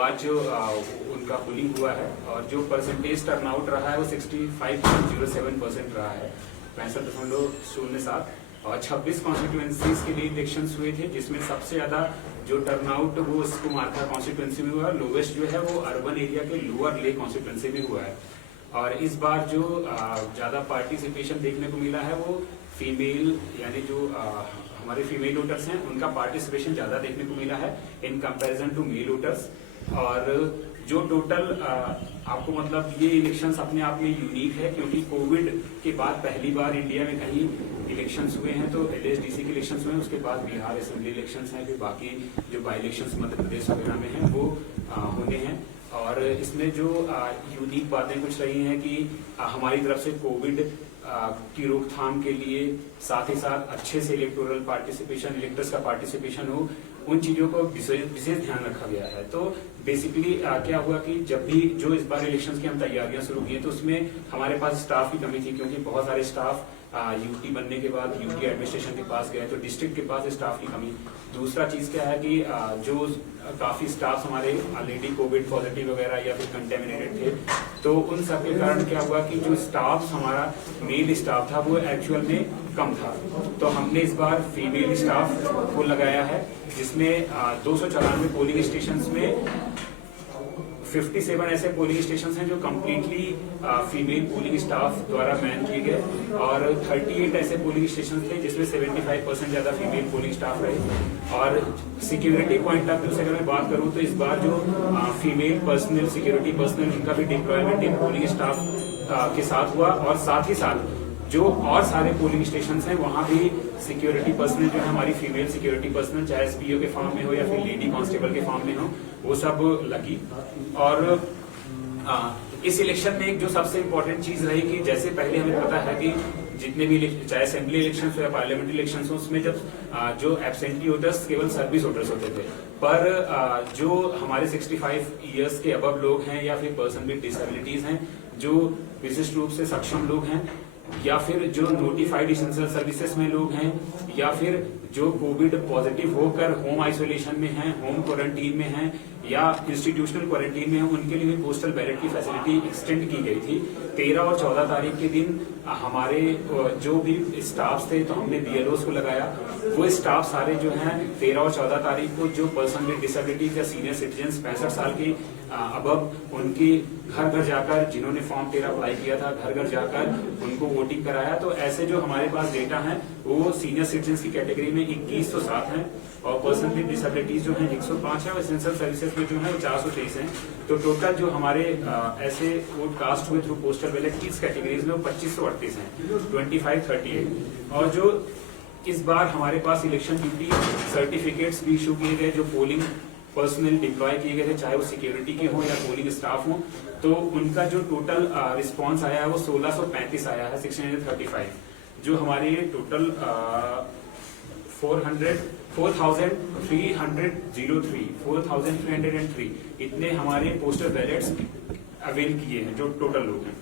आज जो उनका पोलिंग हुआ है और जो परसेंटेज टर्नआउट रहा है वो 65.07% रहा है, 65.07। और 26 कॉन्स्टिट्यूएंसीज के लिए इलेक्शंस हुए थे, जिसमें सबसे ज्यादा जो टर्नआउट वो कुमारखा कॉन्स्टिट्यूएंसी में हुआ, लोवेस्ट जो है वो अर्बन एरिया के लोअर ले कॉन्स्टिट्यूएंसी में हुआ है। और इस बार जो ज्यादा पार्टिसिपेशन देखने को मिला है वो फीमेल, यानी जो हमारे फीमेल वोटर्स हैं उनका पार्टिसिपेशन ज्यादा देखने को मिला है in comparison to male voters. और जो टोटल आपको मतलब ये इलेक्शंस अपने आप में यूनिक है, क्योंकि कोविड के बाद पहली बार इंडिया में कहीं इलेक्शंस हुए हैं। तो एलएसडीसी के इलेक्शंस हुए हैं, उसके बाद बिहार असेंबली इलेक्शंस हैं, फिर बाकी जो बाई इलेक्शंस मध्य प्रदेश वगैरह में हैं वो होने हैं। और इसमें जो यूनिक बातें कुछ रही हैं कि हमारी तरफ से कोविड की रोकथाम के लिए साथ ही साथ अच्छे से इलेक्टोरल पार्टिसिपेशन, इलेक्टर्स का पार्टिसिपेशन हो, उन चीजों को विशेष ध्यान रखा गया है। तो बेसिकली क्या हुआ कि जब भी जो इस बार इलेक्शंस की हम तैयारियां शुरू की तो उसमें हमारे पास स्टाफ की कमी थी, क्योंकि बहुत सारे स्टाफ यूटी बनने के बाद यूटी एडमिनिस्ट्रेशन के पास गए, तो डिस्ट्रिक्ट के पास स्टाफ की कमी। दूसरा चीज क्या है कि जो काफी स्टाफ हमारे ऑलरेडी कोविड पॉजिटिव वगैरह या फिर कंटेमिनेटेड थे, तो उन सब के कारण क्या हुआ कि जो स्टाफ हमारा मेल स्टाफ था वो एक्चुअल में कम था। तो हमने इस बार फीमेल स्टाफ को लगाया है, जिसमें 294 पोलिंग स्टेशन में 57 ऐसे पोलिंग स्टेशन हैं जो कम्प्लीटली फीमेल पोलिंग स्टाफ द्वारा मैन किए गए, और 38 ऐसे पोलिंग स्टेशन थे जिसमें 75% ज्यादा फीमेल पोलिंग स्टाफ रहे। और सिक्योरिटी पॉइंट ऑफ व्यू से अगर मैं बात करूं तो इस बार जो फीमेल पर्सनल, सिक्योरिटी पर्सनल, उनका भी डिप्लॉयमेंट इन पोलिंग स्टाफ के साथ हुआ। और साथ ही साथ जो और सारे पोलिंग स्टेशन हैं वहां भी सिक्योरिटी पर्सनल जो है हमारी फीमेल सिक्योरिटी पर्सनल, चाहे एसपीओ के फॉर्म में हो या फिर लेडी कांस्टेबल के फॉर्म में हो, वो सब लगी। और इस इलेक्शन में एक जो सबसे इम्पोर्टेंट चीज रही कि जैसे पहले हमें पता है कि जितने भी चाहे असेंबली इलेक्शन हो या पार्लियामेंट्री इलेक्शन हो, उसमें जब जो एब्सेंटी वोटर्स केवल सर्विस वोटर्स होते थे, पर जो हमारे 65 ईयर्स के अबव लोग हैं या फिर पर्सन विद डिसेबिलिटीज हैं, जो विशिष्ट रूप से सक्षम लोग हैं, या फिर जो नोटिफाइड एसेंशियल सर्विसेज में लोग हैं, या फिर जो कोविड पॉजिटिव होकर होम आइसोलेशन में हैं, होम क्वारंटीन में हैं या इंस्टीट्यूशनल क्वारंटीन में हैं, उनके लिए पोस्टल बैलेट की फैसिलिटी एक्सटेंड की गई थी। 13 और 14 तारीख के दिन हमारे जो भी स्टाफ थे, तो हमने बीएलओस को लगाया। वो स्टाफ सारे जो हैं 13 और 14 तारीख को जो पर्सन विद डिसेबिलिटीज या सीनियर सिटीजन 65 साल की अबव, उनकी घर घर जाकर, जिन्होंने फॉर्म 13 अप्लाई किया था, घर घर जाकर उनको वोटिंग कराया। तो ऐसे जो हमारे पास डेटा है वो सीनियर सिटीजन की कैटेगरी में 2107 है, और पर्सन विद डिसेबिलिटीज जो है 105 है, और एसेंशियल सर्विसेज में जो है 423 है। तो टोटल जो हमारे ऐसे वोट कास्ट हुए थ्रू पोस्टल बैलेट इस कैटेगरीज में वो 2538 है, 2538। और जो इस बार हमारे पास इलेक्शन ड्यूटी सर्टिफिकेट्स भी इशू किए गए, जो पोलिंग पर्सनल डिप्लॉय किए गए थे, चाहे वो सिक्योरिटी के हो या पोलिंग स्टाफ हो, तो उनका जो टोटल रिस्पांस आया है वो 1635 आया है, 635। जो हमारे टोटल 4,303 इतने हमारे पोस्टल बैलेट्स अवेल किए हैं, जो टोटल लोग हैं।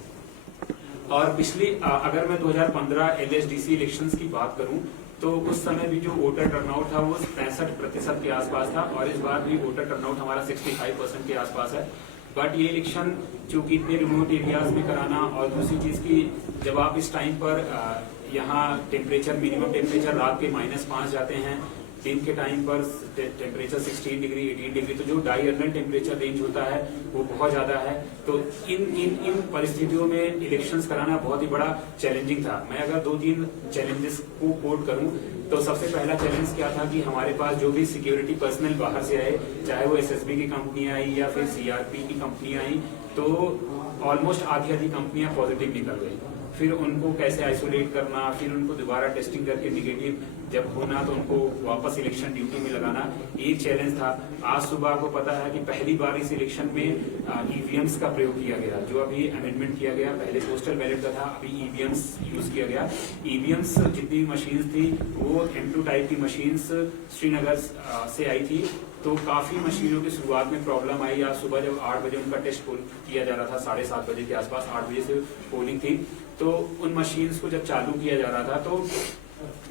और पिछली अगर मैं 2015 एलएसडीसी इलेक्शंस की बात करूं तो उस समय भी जो वोटर टर्नआउट था वो 65% के आसपास था, और इस बार भी वोटर टर्नआउट हमारा 65% के आसपास है। बट ये इलेक्शन चूंकि इतने रिमोट एरियाज में कराना, और दूसरी चीज की जब आप इस टाइम पर यहाँ टेम्परेचर, मिनिमम टेम्परेचर रात के -5 जाते हैं, दिन के टाइम पर टेम्परेचर 16 डिग्री 18 डिग्री, तो जो डायर्नल टेम्परेचर रेंज होता है वो बहुत ज्यादा है। तो इन परिस्थितियों में इलेक्शंस कराना बहुत ही बड़ा चैलेंजिंग था। मैं अगर 2-3 चैलेंजेस को कोट करूं तो सबसे पहला चैलेंज क्या था कि हमारे पास जो भी सिक्योरिटी पर्सनल बाहर से आए, चाहे वो एसएसबी की कंपनी आई या फिर सीआरपी की कंपनी आई, तो ऑलमोस्ट आधी कंपनियां पॉजिटिव निकल गई। फिर उनको कैसे आइसोलेट करना, फिर उनको दोबारा टेस्टिंग करके निगेटिव जब होना तो उनको वापस इलेक्शन ड्यूटी में लगाना, एक चैलेंज था। आज सुबह आपको पता है कि पहली बार इस इलेक्शन में ईवीएम्स का प्रयोग किया गया, जो अभी अमेंडमेंट किया गया। पहले पोस्टल बैलेट का था, अभी ईवीएम्स यूज किया गया। ईवीएम्स जितनी मशीन्स थी वो M2 टाइप की मशीन्स श्रीनगर से आई थी, तो काफी मशीनों की शुरुआत में प्रॉब्लम आई। आज सुबह जब 8 बजे उनका टेस्ट किया जा रहा था, 7:30 बजे के आसपास, 8 बजे से पोलिंग थी, तो उन मशीन्स को जब चालू किया जा रहा था तो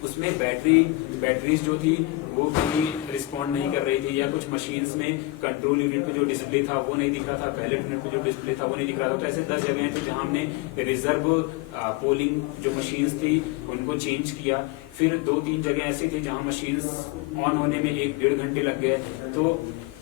उसमें बैटरीज जो थी वो भी रिस्पॉन्ड नहीं कर रही थी, या कुछ मशीन्स में कंट्रोल यूनिट पे जो डिस्प्ले था वो नहीं दिख रहा था, बैलेट यूनिट पे जो डिस्प्ले था वो नहीं दिख रहा था। तो ऐसे 10 जगह थी जहां हमने रिजर्व पोलिंग जो मशीन्स थी उनको चेंज किया। फिर 2-3 जगह ऐसी थी जहां मशीन्स ऑन होने में 1-1.5 घंटे लग गए। तो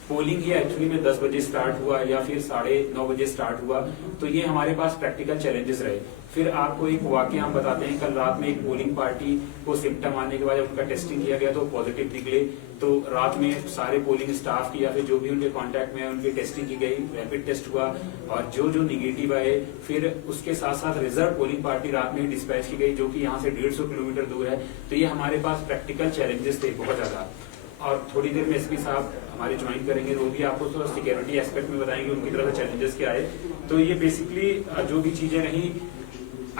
पोलिंग ही एक्चुअली में 10 बजे स्टार्ट हुआ या फिर 9:30 बजे स्टार्ट हुआ। तो ये हमारे पास प्रैक्टिकल चैलेंजेस रहे। फिर आपको एक वाकया हम बताते हैं। कल रात में एक पोलिंग पार्टी को सिम्टम आने के बाद जब उनका टेस्टिंग किया गया तो पॉजिटिव निकले। तो रात में सारे पोलिंग स्टाफ की या फिर जो भी उनके कांटेक्ट में है उनकी टेस्टिंग की गई, रैपिड टेस्ट हुआ, और जो निगेटिव आए फिर उसके साथ साथ रिजर्व पोलिंग पार्टी रात में ही डिस्पैच की गई, जो कि यहाँ से 150 किलोमीटर दूर है। तो ये हमारे पास प्रैक्टिकल चैलेंजेस थे बहुत ज्यादा। और थोड़ी देर में एसपी साहब हमारे ज्वाइन करेंगे, वो भी आपको तो सिक्योरिटी एस्पेक्ट में बताएंगे उनकी तरफ से चैलेंजेस क्या आए। तो ये बेसिकली जो भी चीजें रही,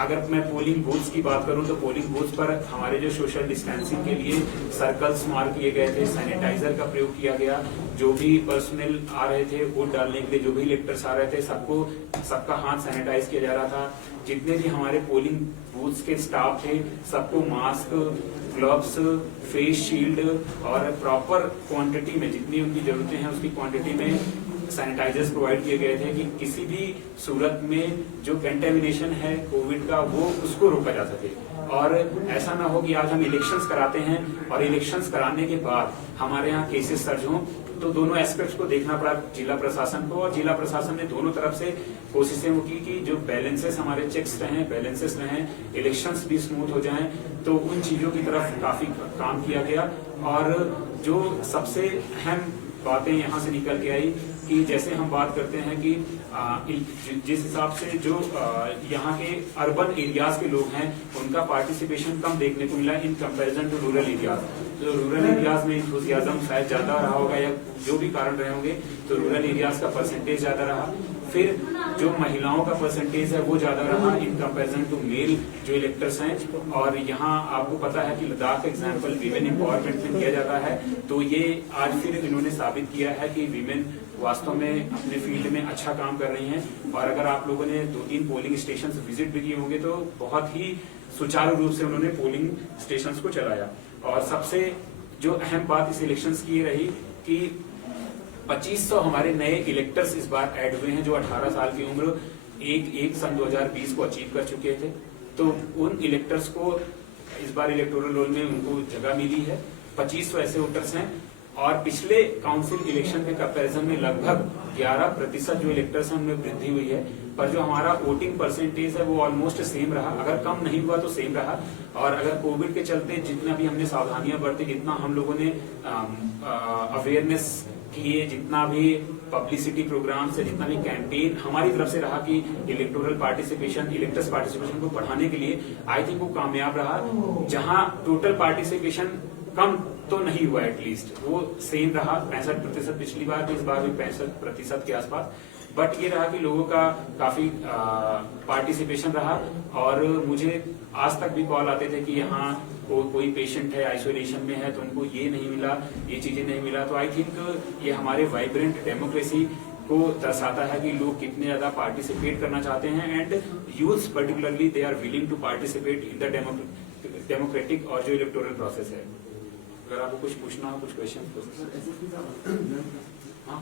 अगर मैं पोलिंग बूथ्स की बात करूं तो पोलिंग बूथ्स पर हमारे जो सोशल डिस्टेंसिंग के लिए सर्कल्स मार्क किए गए थे, सैनिटाइजर का प्रयोग किया गया। जो भी पर्सनल आ रहे थे वोट डालने के लिए, जो भी इलेक्टर्स आ रहे थे, सबका हाथ सैनिटाइज किया जा रहा था। जितने भी हमारे पोलिंग बूथ्स के स्टाफ थे सबको मास्क, ग्लव्स, फेस शील्ड और प्रॉपर क्वांटिटी में जितनी उनकी जरूरतें हैं उसकी क्वांटिटी में सैनिटाइजर्स प्रोवाइड किए गए थे कि किसी भी सूरत में जो कंटेमिनेशन है कोविड का वो उसको रोका जा सके। और ऐसा ना हो कि आज हम इलेक्शंस कराते हैं और इलेक्शंस कराने के बाद हमारे यहाँ केसेस सर्ज हों। तो दोनों एस्पेक्ट्स को देखना पड़ा जिला प्रशासन को, और जिला प्रशासन ने दोनों तरफ से कोशिशें वो की कि जो बैलेंसेस हमारे चेक्स रहें, बैलेंसेस रहें, इलेक्शंस भी स्मूथ हो जाएं। तो उन चीजों की तरफ काफी काम किया गया। और जो सबसे अहम बातें यहाँ से निकल के आई कि जैसे हम बात करते हैं कि जिस हिसाब से जो यहाँ के अर्बन एरियाज के लोग हैं उनका पार्टिसिपेशन कम देखने को मिला in comparison to rural areas. तो रूरल एरियाज में इंथुजियाज्म शायद ज्यादा रहा होगा या जो भी कारण रहे होंगे, तो रूरल एरियाज का परसेंटेज ज्यादा रहा। फिर जो महिलाओं का परसेंटेज है वो ज्यादा रहा इन कंपैरिजन टू मेल जो इलेक्टर्स हैं। और यहाँ आपको पता है कि लद्दाख का एग्जाम्पल वीमेन एम्पावरमेंट में दिया जाता है। तो ये आज फिर इन्होंने साबित किया है कि वीमेन वास्तव में अपने फील्ड में अच्छा काम कर रही हैं। और अगर आप लोगों ने 2-3 पोलिंग स्टेशन विजिट भी किए होंगे तो बहुत ही सुचारू रूप से उन्होंने पोलिंग स्टेशन को चलाया। और सबसे जो अहम बात इस इलेक्शन की रही कि 2500 हमारे नए इलेक्टर्स इस बार ऐड हुए हैं जो 18 साल की उम्र एक सन 2020 को अचीव कर चुके थे। तो उन इलेक्टर्स को इस बार इलेक्टोरल रोल में उनको जगह मिली है। 2500 ऐसे वोटर्स हैं। और पिछले काउंसिल इलेक्शन के कंपैरिजन में लगभग 11% जो इलेक्टर्स हैं उनमें वृद्धि हुई है। पर जो हमारा वोटिंग परसेंटेज है वो ऑलमोस्ट सेम रहा, अगर कम नहीं हुआ तो सेम रहा। और अगर कोविड के चलते जितना भी हमने सावधानियां बरती, जितना हम लोगों ने अवेयरनेस किए, जितना भी पब्लिसिटी प्रोग्राम से, जितना भी कैंपेन हमारी तरफ से रहा कि इलेक्टोरल पार्टिसिपेशन, इलेक्टर्स पार्टिसिपेशन को बढ़ाने के लिए, आई थिंक वो कामयाब रहा। जहां टोटल पार्टिसिपेशन कम तो नहीं हुआ, एटलीस्ट वो सेम रहा 65% पिछली बार भी, इस बार भी 65% के आसपास। बट ये रहा कि लोगों का काफी पार्टिसिपेशन रहा। और मुझे आज तक भी कॉल आते थे कि यहाँ कोई पेशेंट है आइसोलेशन में है तो उनको ये नहीं मिला, ये चीजें नहीं मिला। तो आई थिंक ये हमारे वाइब्रेंट डेमोक्रेसी को दर्शाता है कि लोग कितने ज्यादा पार्टिसिपेट करना चाहते हैं। And youths particularly they are willing to participate in the democratic और जो इलेक्टोरल प्रोसेस है। अगर आपको कुछ पूछना हो, कुछ क्वेश्चन। हाँ